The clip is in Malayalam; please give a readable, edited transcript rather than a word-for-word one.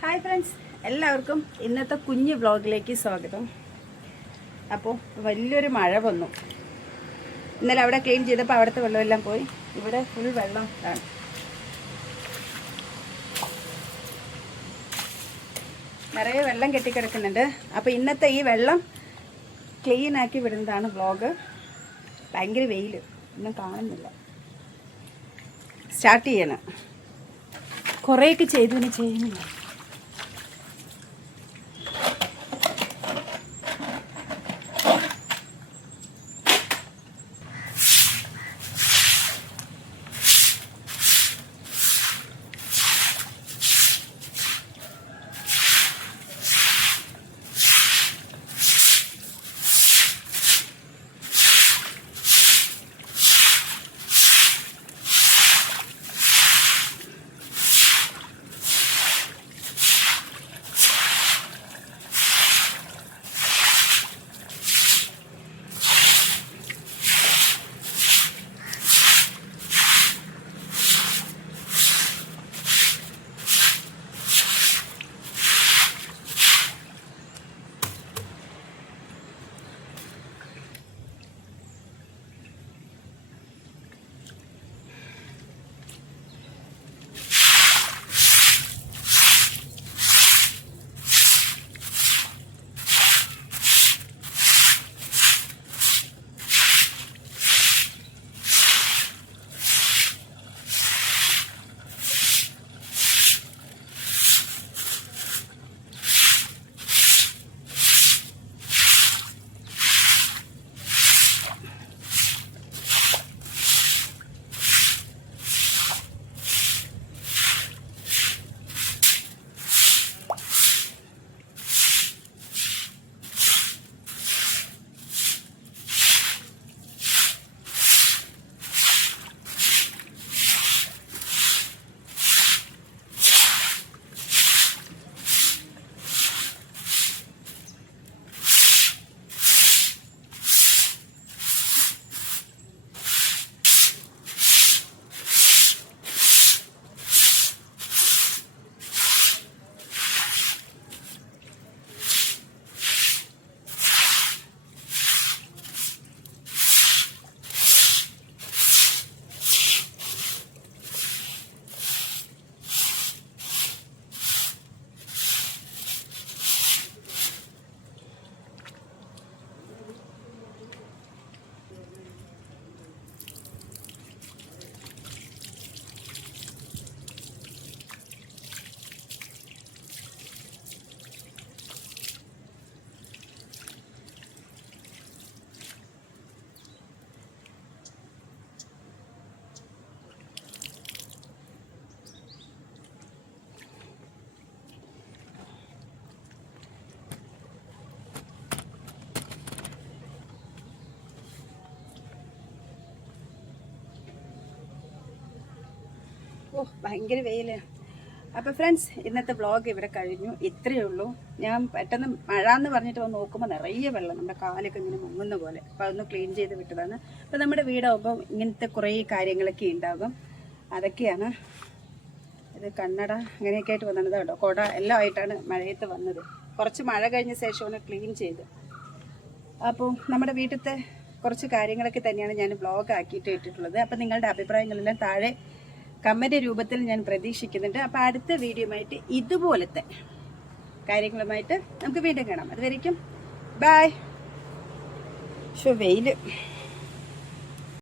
ഹായ് ഫ്രണ്ട്സ്, എല്ലാവർക്കും ഇന്നത്തെ കുഞ്ഞു വ്ളോഗിലേക്ക് സ്വാഗതം. അപ്പോൾ വലിയൊരു മഴ വന്നു. ഇന്നലെ അവിടെ ക്ലീൻ ചെയ്തപ്പോൾ അവിടുത്തെ വെള്ളമെല്ലാം പോയി. ഇവിടെ ഫുൾ വെള്ളം ആണ്. നിറയെ വെള്ളം കെട്ടിക്കിടക്കുന്നുണ്ട്. അപ്പോൾ ഇന്നത്തെ ഈ വെള്ളം ക്ലീൻ ആക്കി വിടുന്നതാണ് വ്ളോഗ്. ഭയങ്കര വെയിൽ, ഒന്നും കാണുന്നില്ല. സ്റ്റാർട്ട് ചെയ്യണം. കുറേയൊക്കെ ചെയ്തു ചെയ്യുന്നില്ല. ഭയങ്കര വെയിലാണ്. അപ്പോൾ ഫ്രണ്ട്സ്, ഇന്നത്തെ വ്ളോഗ് ഇവിടെ കഴിഞ്ഞു. ഇത്രയേ ഉള്ളൂ. ഞാൻ പെട്ടെന്ന് മഴ എന്ന് പറഞ്ഞിട്ട് വന്ന് നോക്കുമ്പോൾ നിറയെ വെള്ളം, നമ്മുടെ കാലൊക്കെ ഇങ്ങനെ മുങ്ങുന്ന പോലെ. അപ്പോൾ അതൊന്ന് ക്ലീൻ ചെയ്ത് വിട്ടതാണ്. അപ്പോൾ നമ്മുടെ വീടാകുമ്പോൾ ഇങ്ങനത്തെ കുറേ കാര്യങ്ങളൊക്കെ ഉണ്ടാകും. അതൊക്കെയാണ്. ഇത് കണ്ണട അങ്ങനെയൊക്കെ ആയിട്ട് വന്നത് കേട്ടോ. കുട എല്ലാം ആയിട്ടാണ് മഴയത്ത് വന്നത്. കുറച്ച് മഴ കഴിഞ്ഞ ശേഷമാണ് ക്ലീൻ ചെയ്ത്. അപ്പോൾ നമ്മുടെ വീട്ടിലത്തെ കുറച്ച് കാര്യങ്ങളൊക്കെ തന്നെയാണ് ഞാൻ വ്ളോഗ് ആക്കിയിട്ട് ഇട്ടിട്ടുള്ളത്. അപ്പോൾ നിങ്ങളുടെ അഭിപ്രായങ്ങളെല്ലാം താഴെ കമന്റ് രൂപത്തിൽ ഞാൻ പ്രതീക്ഷിക്കുന്നുണ്ട്. അപ്പോൾ അടുത്ത വീഡിയോയുമായിട്ട് ഇതുപോലത്തെ കാര്യങ്ങളുമായിട്ട് നമുക്ക് വീണ്ടും കാണാം. അതുവരേക്കും ബൈ. വെയിൽ